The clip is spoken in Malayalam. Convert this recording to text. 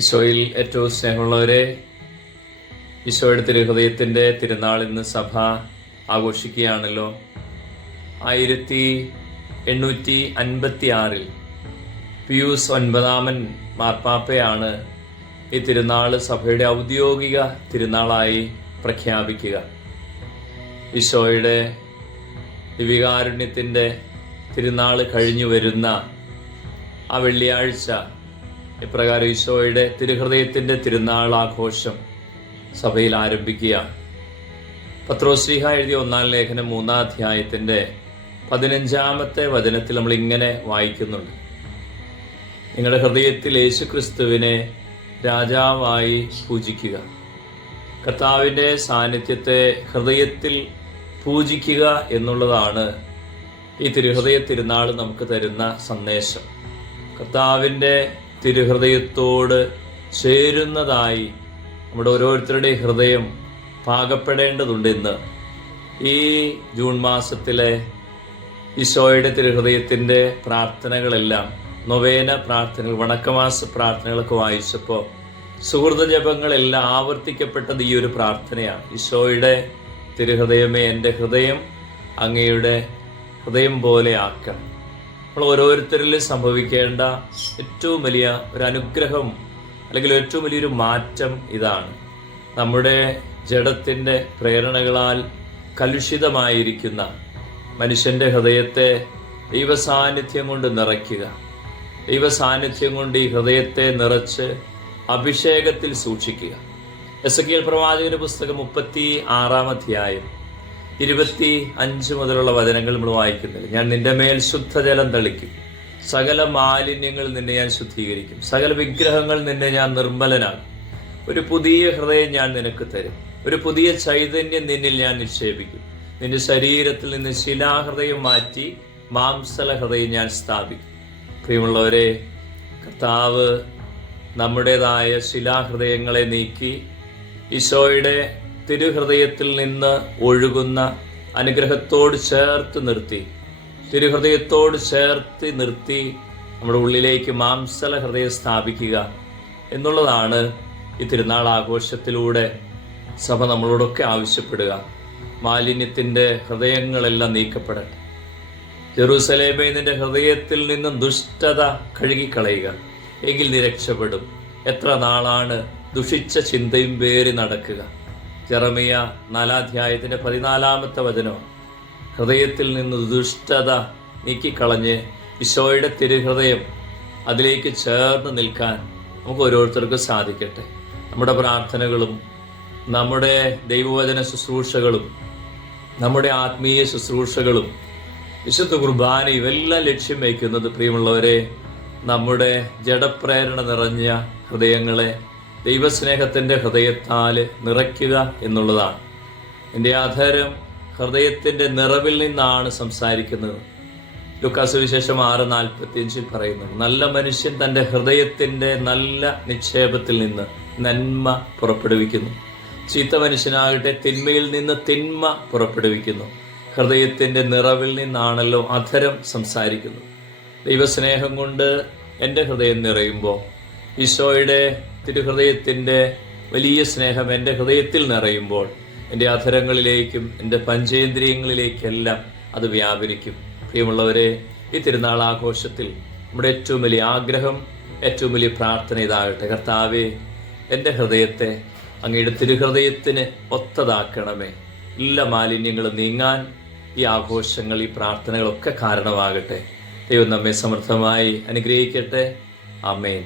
ഈശോയിൽ ഏറ്റവും സ്നേഹമുള്ളവരെ, ഈശോയുടെ തിരുഹൃദയത്തിൻ്റെ തിരുനാൾ ഇന്ന് സഭ ആഘോഷിക്കുകയാണല്ലോ. 1856 പിയൂസ് 9 മാർപ്പാപ്പയാണ് ഈ തിരുനാൾ സഭയുടെ ഔദ്യോഗിക തിരുനാളായി പ്രഖ്യാപിക്കുക. ഈശോയുടെ ദിവികാരുണ്യത്തിൻ്റെ തിരുനാൾ കഴിഞ്ഞു വരുന്ന ആ വെള്ളിയാഴ്ച ഇപ്രകാരം ഈശോയുടെ തിരുഹൃദയത്തിൻ്റെ തിരുനാൾ ആഘോഷം സഭയിൽ ആരംഭിക്കുകയാണ്. പത്രോസ്ലീഹ എഴുതിയ 1-ാം ലേഖനം 3-ാം അധ്യായത്തിൻ്റെ 15-ാമത്തെ വചനത്തിൽ നമ്മൾ ഇങ്ങനെ വായിക്കുന്നുണ്ട്: നിങ്ങളുടെ ഹൃദയത്തിൽ യേശുക്രിസ്തുവിനെ രാജാവായി പൂജിക്കുക. കർത്താവിൻ്റെ സാന്നിധ്യത്തെ ഹൃദയത്തിൽ പൂജിക്കുക എന്നുള്ളതാണ് ഈ തിരുഹൃദയ തിരുനാൾ നമുക്ക് തരുന്ന സന്ദേശം. കർത്താവിൻ്റെ തിരുഹൃദയത്തോട് ചേരുന്നതായി നമ്മുടെ ഓരോരുത്തരുടെയും ഹൃദയം പാകപ്പെടേണ്ടതുണ്ട്. ഇന്ന് ഈ ജൂൺ മാസത്തിലെ ഈശോയുടെ തിരുഹൃദയത്തിൻ്റെ പ്രാർത്ഥനകളെല്ലാം, നൊവേന പ്രാർത്ഥനകൾ, വണക്കമാസ പ്രാർത്ഥനകളൊക്കെ വായിച്ചപ്പോൾ സുഹൃത ജപങ്ങളെല്ലാം ആവർത്തിക്കപ്പെട്ടത് ഈ ഒരു പ്രാർത്ഥനയാണ്: ഈശോയുടെ തിരുഹൃദയമേ, എൻ്റെ ഹൃദയം അങ്ങയുടെ ഹൃദയം പോലെ ആക്കണം. നമ്മൾ ഓരോരുത്തരിലും സംഭവിക്കേണ്ട ഏറ്റവും വലിയ ഒരു അനുഗ്രഹം അല്ലെങ്കിൽ ഏറ്റവും വലിയൊരു മാറ്റം ഇതാണ്: നമ്മുടെ ജഡത്തിൻ്റെ പ്രേരണകളാൽ കലുഷിതമായിരിക്കുന്ന മനുഷ്യൻ്റെ ഹൃദയത്തെ ദൈവസാന്നിധ്യം കൊണ്ട് നിറയ്ക്കുക. ദൈവസാന്നിധ്യം കൊണ്ട് ഈ ഹൃദയത്തെ നിറച്ച് അഭിഷേകത്തിൽ സൂക്ഷിക്കുക. എസെക്കിയേൽ പ്രവാചകന്റെ പുസ്തകം 36-ാം അധ്യായം 25 മുതലുള്ള വചനങ്ങൾ നമ്മൾ വായിക്കുന്നില്ല. ഞാൻ നിന്റെ മേൽ ശുദ്ധജലം തളിക്കും, സകല മാലിന്യങ്ങൾ നിന്നെ ഞാൻ ശുദ്ധീകരിക്കും, സകല വിഗ്രഹങ്ങൾ നിന്നെ ഞാൻ നിർമ്മലനാക്കും, ഒരു പുതിയ ഹൃദയം ഞാൻ നിനക്ക് തരും, ഒരു പുതിയ ചൈതന്യം നിന്നിൽ ഞാൻ നിക്ഷേപിക്കും, നിന്റെ ശരീരത്തിൽ നിന്ന് ശിലാഹൃദയം മാറ്റി മാംസല ഹൃദയം ഞാൻ സ്ഥാപിക്കും. പ്രിയമുള്ളവരെ, കർത്താവ് നമ്മുടേതായ ശിലാഹൃദയങ്ങളെ നീക്കി ഈശോയുടെ തിരുഹൃദയത്തിൽ നിന്ന് ഒഴുകുന്ന അനുഗ്രഹത്തോട് ചേർത്ത് നിർത്തി, തിരുഹൃദയത്തോട് ചേർത്ത് നിർത്തി നമ്മുടെ ഉള്ളിലേക്ക് മാംസല ഹൃദയം സ്ഥാപിക്കുക എന്നുള്ളതാണ് ഈ തിരുനാൾ ആഘോഷത്തിലൂടെ സഭ നമ്മളോടൊക്കെ ആവശ്യപ്പെടുക. മാലിന്യത്തിൻ്റെ ഹൃദയങ്ങളെല്ലാം നീക്കപ്പെടട്ടെ. ജെറൂസലേമേ, നിന്റെ ഹൃദയത്തിൽ നിന്നും ദുഷ്ടത കഴുകിക്കളയുക, എങ്കിൽ നീ രക്ഷപ്പെടും. എത്ര നാളാണ് ദുഷിച്ച ചിന്തയും പേറി നടക്കുക? ജെറമിയ 4-ാം അധ്യായത്തിൻ്റെ 14-ാമത്തെ വചനം: ഹൃദയത്തിൽ നിന്ന് ദുഷ്ടത നീക്കിക്കളഞ്ഞ് ഈശോയുടെ തിരുഹൃദയം അതിലേക്ക് ചേർന്ന് നിൽക്കാൻ നമുക്ക് ഓരോരുത്തർക്കും സാധിക്കട്ടെ. നമ്മുടെ പ്രാർത്ഥനകളും നമ്മുടെ ദൈവവചന ശുശ്രൂഷകളും നമ്മുടെ ആത്മീയ ശുശ്രൂഷകളും വിശുദ്ധ കുർബാന ഇവെല്ലാം ലക്ഷ്യം വയ്ക്കുന്നത്, പ്രിയമുള്ളവരെ, നമ്മുടെ ജഡപ്രേരണ നിറഞ്ഞ ഹൃദയങ്ങളെ ദൈവസ്നേഹത്തിൻ്റെ ഹൃദയത്താൽ നിറയ്ക്കുക എന്നുള്ളതാണ്. എൻ്റെ അധരം ഹൃദയത്തിൻ്റെ നിറവിൽ നിന്നാണ് സംസാരിക്കുന്നത്. ലൂക്കാ സുവിശേഷം 6:45 പറയുന്നു: നല്ല മനുഷ്യൻ തൻ്റെ ഹൃദയത്തിൻ്റെ നല്ല നിക്ഷേപത്തിൽ നിന്ന് നന്മ പുറപ്പെടുവിക്കുന്നു, ചീത്ത മനുഷ്യനാകട്ടെ തിന്മയിൽ നിന്ന് തിന്മ പുറപ്പെടുവിക്കുന്നു. ഹൃദയത്തിൻ്റെ നിറവിൽ നിന്നാണല്ലോ അധരം സംസാരിക്കുന്നത്. ദൈവസ്നേഹം കൊണ്ട് എൻ്റെ ഹൃദയം നിറയുമ്പോൾ, ഈശോയുടെ തിരുഹൃദയത്തിൻ്റെ വലിയ സ്നേഹം എൻ്റെ ഹൃദയത്തിൽ നിറയുമ്പോൾ, എൻ്റെ അധരങ്ങളിലേക്കും എൻ്റെ പഞ്ചേന്ദ്രിയങ്ങളിലേക്കെല്ലാം അത് വ്യാപരിക്കും. പ്രിയമുള്ളവരെ, ഈ തിരുനാൾ ആഘോഷത്തിൽ നമ്മുടെ ഏറ്റവും വലിയ ആഗ്രഹം, ഏറ്റവും വലിയ പ്രാർത്ഥന ഇതാകട്ടെ: കർത്താവേ, എൻ്റെ ഹൃദയത്തെ അങ്ങയുടെ തിരുഹൃദയത്തിന് ഒത്തതാക്കണമേ. എല്ലാ മാലിന്യങ്ങളും നീങ്ങാൻ ഈ ആഘോഷങ്ങൾ, ഈ പ്രാർത്ഥനകളൊക്കെ കാരണമാകട്ടെ. ദൈവം നമ്മെ സമൃദ്ധമായി അനുഗ്രഹിക്കട്ടെ. ആമേൻ.